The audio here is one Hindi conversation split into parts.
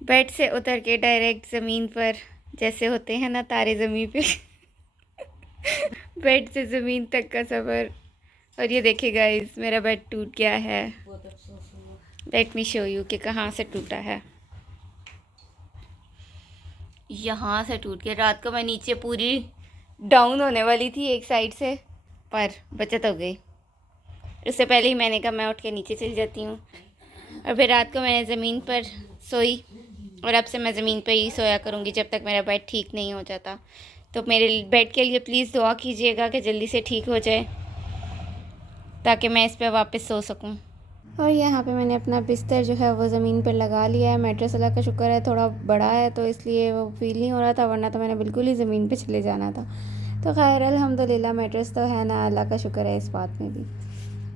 बेड से उतर के डायरेक्ट ज़मीन पर, जैसे होते हैं ना तारे ज़मीन पे। बेड से ज़मीन तक का सफ़र। और ये देखिए गाइस, मेरा बेड टूट गया है। लेट मी शो यू कि कहाँ से टूटा है। यहाँ से टूट के रात को मैं नीचे पूरी डाउन होने वाली थी एक साइड से, पर बचत हो गई। उससे पहले ही मैंने कहा मैं उठ के नीचे चली जाती हूँ। और फिर रात को मैंने ज़मीन पर सोई, और अब से मैं ज़मीन पर ही सोया करूँगी जब तक मेरा बेड ठीक नहीं हो जाता। तो मेरे बेड के लिए प्लीज़ दुआ कीजिएगा कि जल्दी से ठीक हो जाए, ताकि मैं इस पर वापस सो सकूँ। और यहाँ पे मैंने अपना बिस्तर जो है वो ज़मीन पर लगा लिया है। मैट्रेस अल्लाह का शुक्र है थोड़ा बड़ा है, तो इसलिए वो फील नहीं हो रहा था, वरना तो मैंने बिल्कुल ही ज़मीन पे चले जाना था। तो खैर अल्हम्दुलिल्लाह मैट्रेस तो है ना, अल्लाह का शुक्र है इस बात में भी।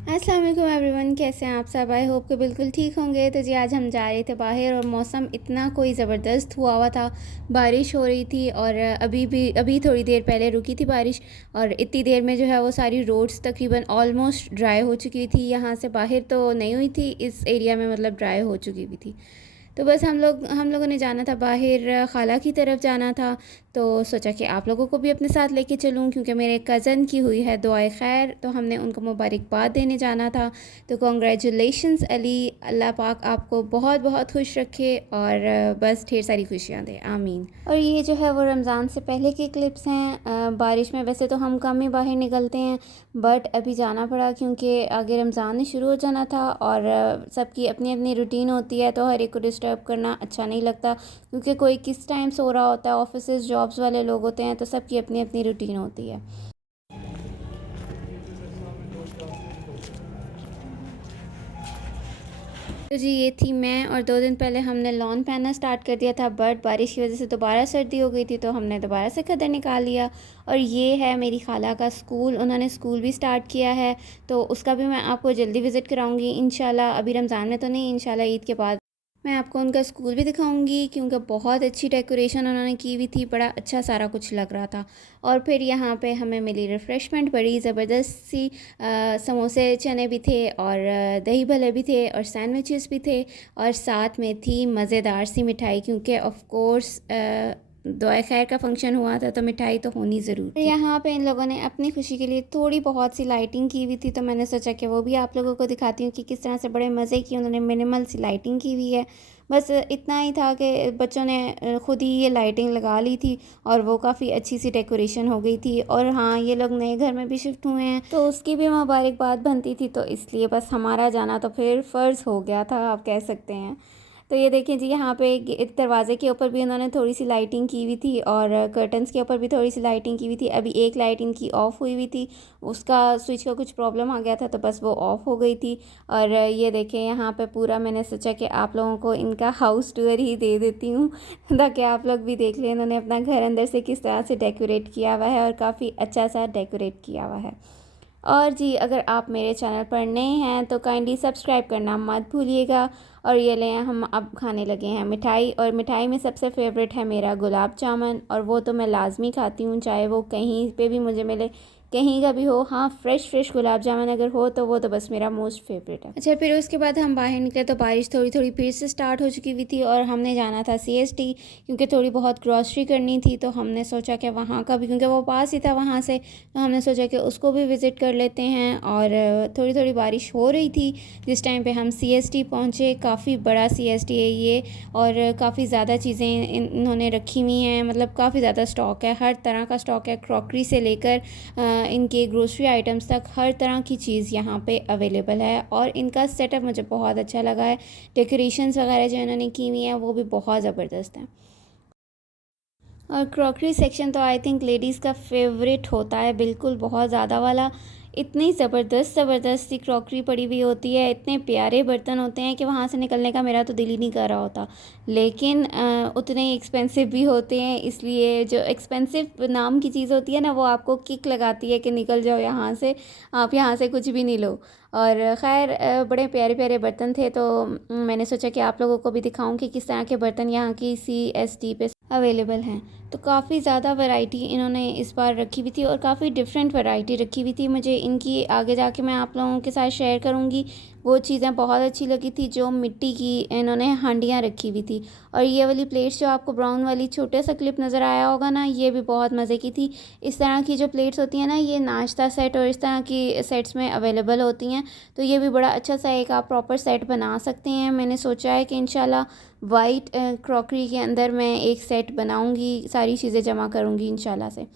अस्सलाम वालेकुम एवरीवन, कैसे हैं आप सब? आई होप कि बिल्कुल ठीक होंगे। तो जी आज हम जा रहे थे बाहर, और मौसम इतना कोई ज़बरदस्त हुआ था, बारिश हो रही थी, और अभी थोड़ी देर पहले रुकी थी बारिश, और इतनी देर में जो है वो सारी रोड्स तकरीबन ऑलमोस्ट ड्राई हो चुकी थी। यहाँ से बाहर तो नहीं हुई थी, इस एरिया में मतलब ड्राई हो चुकी भी थी। तो बस हम लोगों ने जाना था बाहर, खाला की तरफ जाना था। तो सोचा कि आप लोगों को भी अपने साथ लेके चलूं, क्योंकि मेरे कज़न की हुई है दुआए खैर, तो हमने उनको मुबारकबाद देने जाना था। तो कॉन्ग्रेचुलेशंस अली, अल्लाह पाक आपको बहुत बहुत खुश रखे, और बस ढेर सारी खुशियाँ दे, आमीन। और ये जो है वो रमज़ान से पहले की क्लिप्स हैं। बारिश में वैसे तो हम कम ही बाहर निकलते हैं, बट अभी जाना पड़ा क्योंकि आगे रमज़ान शुरू हो जाना था, और सबकी अपनी अपनी रूटीन होती है, तो हर एक को डिस्टर्ब करना अच्छा नहीं लगता, क्योंकि कोई किस टाइम सो रहा होता है, ऑफिस जॉब्स वाले लोग होते हैं, तो सबकी अपनी अपनी रूटीन होती है। तो जी ये थी मैं, और 2 दिन पहले हमने लॉन पहनना स्टार्ट कर दिया था, बट बारिश की वजह से दोबारा सर्दी हो गई थी, तो हमने दोबारा से खदर निकाल लिया। और ये है मेरी खाला का स्कूल, उन्होंने स्कूल भी स्टार्ट किया है, तो उसका भी मैं आपको जल्दी विज़िट कराऊंगी इंशाल्लाह। अभी रमज़ान में तो नहीं, इंशाल्लाह ईद के बाद मैं आपको उनका स्कूल भी दिखाऊंगी, क्योंकि बहुत अच्छी डेकोरेशन उन्होंने की हुई थी, बड़ा अच्छा सारा कुछ लग रहा था। और फिर यहाँ पे हमें मिली रिफ़्रेशमेंट, बड़ी ज़बरदस्त सी समोसे चने भी थे, और दही भल्ले भी थे, और सैंडविचेस भी थे, और साथ में थी मज़ेदार सी मिठाई, क्योंकि ऑफ़ कोर्स दुआ खैर का फंक्शन हुआ था, तो मिठाई तो होनी ज़रूर थी। यहाँ पे इन लोगों ने अपनी खुशी के लिए थोड़ी बहुत सी लाइटिंग की हुई थी, तो मैंने सोचा कि वो भी आप लोगों को दिखाती हूँ कि किस तरह से बड़े मज़े की उन्होंने मिनिमल सी लाइटिंग की हुई है। बस इतना ही था कि बच्चों ने खुद ही ये लाइटिंग लगा ली थी, और वो काफ़ी अच्छी सी डेकोरेशन हो गई थी। और हाँ, ये लोग नए घर में भी शिफ्ट हुए हैं, तो उसकी भी मुबारकबाद बनती थी, तो इसलिए बस हमारा जाना तो फिर फ़र्ज़ हो गया था, आप कह सकते हैं। तो ये देखिए जी, यहाँ पे दरवाज़े के ऊपर भी उन्होंने थोड़ी सी लाइटिंग की हुई थी, और कर्टन्स के ऊपर भी थोड़ी सी लाइटिंग की हुई थी। अभी एक लाइट इनकी ऑफ़ हुई हुई थी, उसका स्विच का कुछ प्रॉब्लम आ गया था, तो बस वो ऑफ़ हो गई थी। और ये देखें यहाँ पे पूरा, मैंने सोचा कि आप लोगों को इनका हाउस टूर ही दे देती हूँ, ताकि आप लोग भी देख लें इन्होंने अपना घर अंदर से किस तरह से डेकोरेट किया हुआ है, और काफ़ी अच्छा सा डेकोरेट किया हुआ है। और जी अगर आप मेरे चैनल पर नए हैं तो काइंडली सब्सक्राइब करना मत भूलिएगा। और ये लें, हम अब खाने लगे हैं मिठाई, और मिठाई में सबसे फेवरेट है मेरा गुलाब जामुन, और वो तो मैं लाजमी खाती हूँ, चाहे वो कहीं पे भी मुझे मिले, कहीं का भी हो। हाँ, फ्रेश गुलाब जामुन अगर हो तो वो तो बस मेरा मोस्ट फेवरेट है। अच्छा, फिर उसके बाद हम बाहर निकले तो बारिश थोड़ी थोड़ी फिर से स्टार्ट हो चुकी हुई थी, और हमने जाना था CST, क्योंकि थोड़ी बहुत ग्रॉसरी करनी थी, तो हमने सोचा कि वहाँ का भी, क्योंकि वो पास ही था वहाँ से, तो हमने सोचा कि उसको भी विज़िट कर लेते हैं। और थोड़ी थोड़ी बारिश हो रही थी जिस टाइम पे हम CST पहुँचे। काफ़ी बड़ा CST है ये, और काफ़ी ज़्यादा चीज़ें इन्होंने रखी हुई हैं, मतलब काफ़ी ज़्यादा स्टॉक है, हर तरह का स्टॉक है, क्रॉकरी से लेकर इनके ग्रोसरी आइटम्स तक हर तरह की चीज़ यहाँ पे अवेलेबल है। और इनका सेटअप मुझे बहुत अच्छा लगा है, डेकोरेशंस वगैरह जो इन्होंने की हुई हैं वो भी बहुत ज़बरदस्त हैं। और क्रॉकरी सेक्शन तो आई थिंक लेडीज़ का फेवरेट होता है, बिल्कुल बहुत ज़्यादा वाला। इतनी ज़बरदस्त सी क्रॉकरी पड़ी हुई होती है, इतने प्यारे बर्तन होते हैं कि वहाँ से निकलने का मेरा तो दिल ही नहीं कर रहा होता। लेकिन उतने ही एक्सपेंसिव भी होते हैं, इसलिए जो एक्सपेंसिव नाम की चीज़ होती है ना, वो आपको किक लगाती है कि निकल जाओ यहाँ से, आप यहाँ से कुछ भी नहीं लो। और ख़ैर बड़े प्यारे प्यारे बर्तन थे, तो मैंने सोचा कि आप लोगों को भी दिखाऊं कि किस तरह के बर्तन यहाँ की CST पे अवेलेबल हैं। तो काफ़ी ज़्यादा वैरायटी इन्होंने इस बार रखी हुई थी और काफ़ी डिफरेंट वैरायटी रखी हुई थी। मुझे इनकी आगे जाके मैं आप लोगों के साथ शेयर करूँगी, वो चीज़ें बहुत अच्छी लगी थी जो मिट्टी की इन्होंने हांडियाँ रखी हुई थी। और ये वाली प्लेट्स जो आपको ब्राउन वाली छोटा सा क्लिप नज़र आया होगा ना, ये भी बहुत मज़े की थी। इस तरह की जो प्लेट्स होती हैं ना, ये नाश्ता सेट और इस तरह की सेट्स में अवेलेबल होती हैं। तो ये भी बड़ा अच्छा सा एक आप प्रॉपर सेट बना सकते हैं। मैंने सोचा है कि इंशाल्लाह वाइट क्रॉकरी के अंदर मैं एक सेट बनाऊंगी, सारी चीज़ें जमा करूंगी इंशाल्लाह से।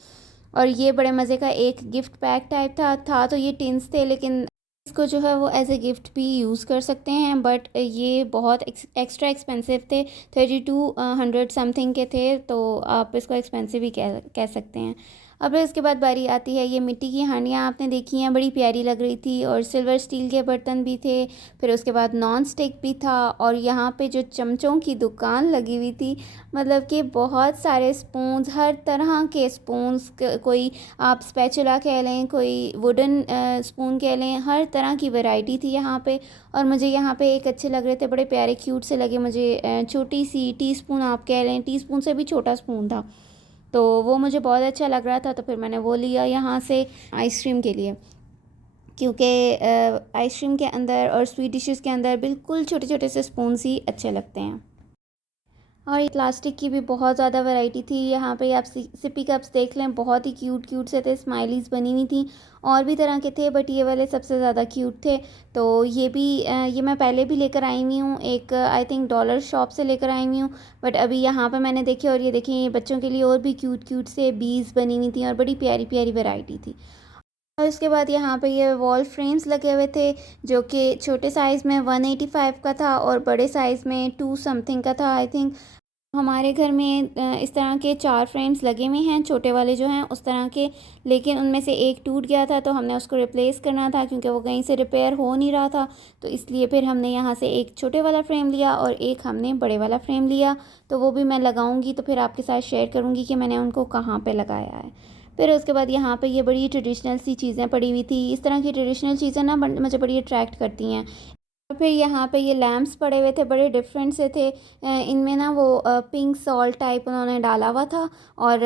और ये बड़े मज़े का एक गिफ्ट पैक टाइप था तो ये टिन्स थे, लेकिन इसको जो है वो एज ए गिफ्ट भी यूज़ कर सकते हैं। बट ये बहुत एक्स्ट्रा एक्सपेंसिव थे, 3200 समथिंग के थे, तो आप इसको एक्सपेंसिव ही कह सकते हैं। अब इसके बाद बारी आती है, ये मिट्टी की हांडियाँ आपने देखी हैं, बड़ी प्यारी लग रही थी और सिल्वर स्टील के बर्तन भी थे। फिर उसके बाद नॉन स्टिक भी था और यहाँ पे जो चमचों की दुकान लगी हुई थी, मतलब कि बहुत सारे स्पून्स, हर तरह के स्पून्स, कोई आप स्पैचुला कह लें, कोई वुडन स्पून कह लें, हर तरह की वैरायटी थी यहाँ पे। और मुझे यहाँ पे एक अच्छे लग रहे थे, बड़े प्यारे क्यूट से लगे मुझे। छोटी सी टी स्पून आप कह लें, टी स्पून से भी छोटा स्पून था, तो वो मुझे बहुत अच्छा लग रहा था। तो फिर मैंने वो लिया यहाँ से आइसक्रीम के लिए, क्योंकि आइसक्रीम के अंदर और स्वीट डिशेस के अंदर बिल्कुल छोटे छोटे से स्पून्स ही अच्छे लगते हैं। और ये प्लास्टिक की भी बहुत ज़्यादा वैरायटी थी। यहाँ पे आप सिपी कप्स देख लें, बहुत ही क्यूट क्यूट से थे, स्माइलीज़ बनी हुई थी। और भी तरह के थे बट ये वाले सबसे ज़्यादा क्यूट थे। तो ये भी ये मैं पहले भी लेकर आई हुई हूँ, एक आई थिंक डॉलर शॉप से लेकर आई हुई हूँ। बट अभी यहाँ पे मैंने देखे, और ये देखिए ये बच्चों के लिए और भी क्यूट क्यूट से बीज बनी हुई थी और बड़ी प्यारी प्यारी वैरायटी थी। और इसके बाद यहाँ पे ये वॉल फ्रेम्स लगे हुए थे, जो कि छोटे साइज़ में 185 का था और बड़े साइज़ में 2 समथिंग का था आई थिंक। हमारे घर में इस तरह के 4 फ्रेम्स लगे हुए हैं, छोटे वाले जो हैं उस तरह के, लेकिन उनमें से एक टूट गया था तो हमने उसको रिप्लेस करना था, क्योंकि वो कहीं से रिपेयर हो नहीं रहा था। तो इसलिए फिर हमने यहाँ से एक छोटे वाला फ्रेम लिया और एक हमने बड़े वाला फ्रेम लिया। तो वो भी मैं लगाऊंगी, तो फिर आपके साथ शेयर करूँगी कि मैंने उनको कहाँ पर लगाया है। फिर उसके बाद यहाँ पे ये बड़ी ट्रेडिशनल सी चीज़ें पड़ी हुई थी। इस तरह की ट्रेडिशनल चीज़ें ना मुझे बड़ी अट्रैक्ट करती हैं। और फिर यहाँ पे ये लैम्प्स पड़े हुए थे, बड़े डिफरेंट से थे। इनमें ना वो पिंक सॉल्ट टाइप उन्होंने डाला हुआ था और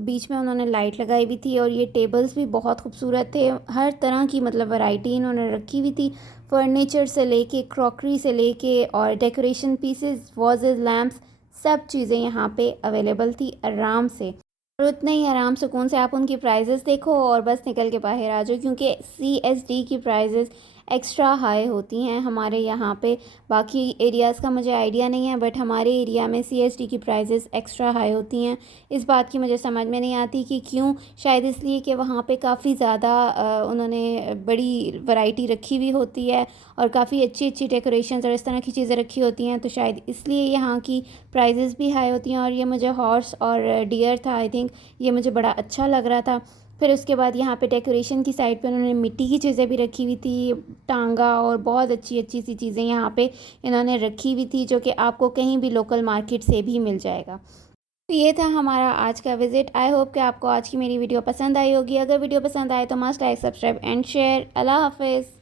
बीच में उन्होंने लाइट लगाई हुई थी। और ये टेबल्स भी बहुत खूबसूरत थे, हर तरह की मतलब वैरायटी इन्होंने रखी हुई थी, फर्नीचर से लेके क्रॉकरी से लेके और डेकोरेशन पीसेस, वाजेस, लैम्प्स, सब चीज़ें यहाँ पे अवेलेबल थी आराम से। और उतने ही आराम सुकून से आप उनकी प्राइजेस देखो और बस निकल के बाहर आ जाओ, क्योंकि CSD की प्राइजेस एक्स्ट्रा हाई होती हैं हमारे यहाँ पे। बाकी एरियाज़ का मुझे आइडिया नहीं है, बट हमारे एरिया में CSD की प्राइजेस एक्स्ट्रा हाई होती हैं। इस बात की मुझे समझ में नहीं आती कि क्यों। शायद इसलिए कि वहाँ पे काफ़ी ज़्यादा उन्होंने बड़ी वैरायटी रखी हुई होती है और काफ़ी अच्छी अच्छी डेकोरेशंस और इस तरह की चीज़ें रखी होती हैं, तो शायद इसलिए यहाँ की प्राइजेस भी हाई होती हैं। और ये मुझे हॉर्स और डियर था आई थिंक, ये मुझे बड़ा अच्छा लग रहा था। फिर उसके बाद यहाँ पे डेकोरेशन की साइड पे उन्होंने मिट्टी की चीज़ें भी रखी हुई थी, टांगा और बहुत अच्छी अच्छी सी चीज़ें यहाँ पे इन्होंने रखी हुई थी, जो कि आपको कहीं भी लोकल मार्केट से भी मिल जाएगा। तो ये था हमारा आज का विज़िट। आई होप कि आपको आज की मेरी वीडियो पसंद आई होगी। अगर वीडियो पसंद आए तो must like, subscribe and share. अल्लाह हाफिज़।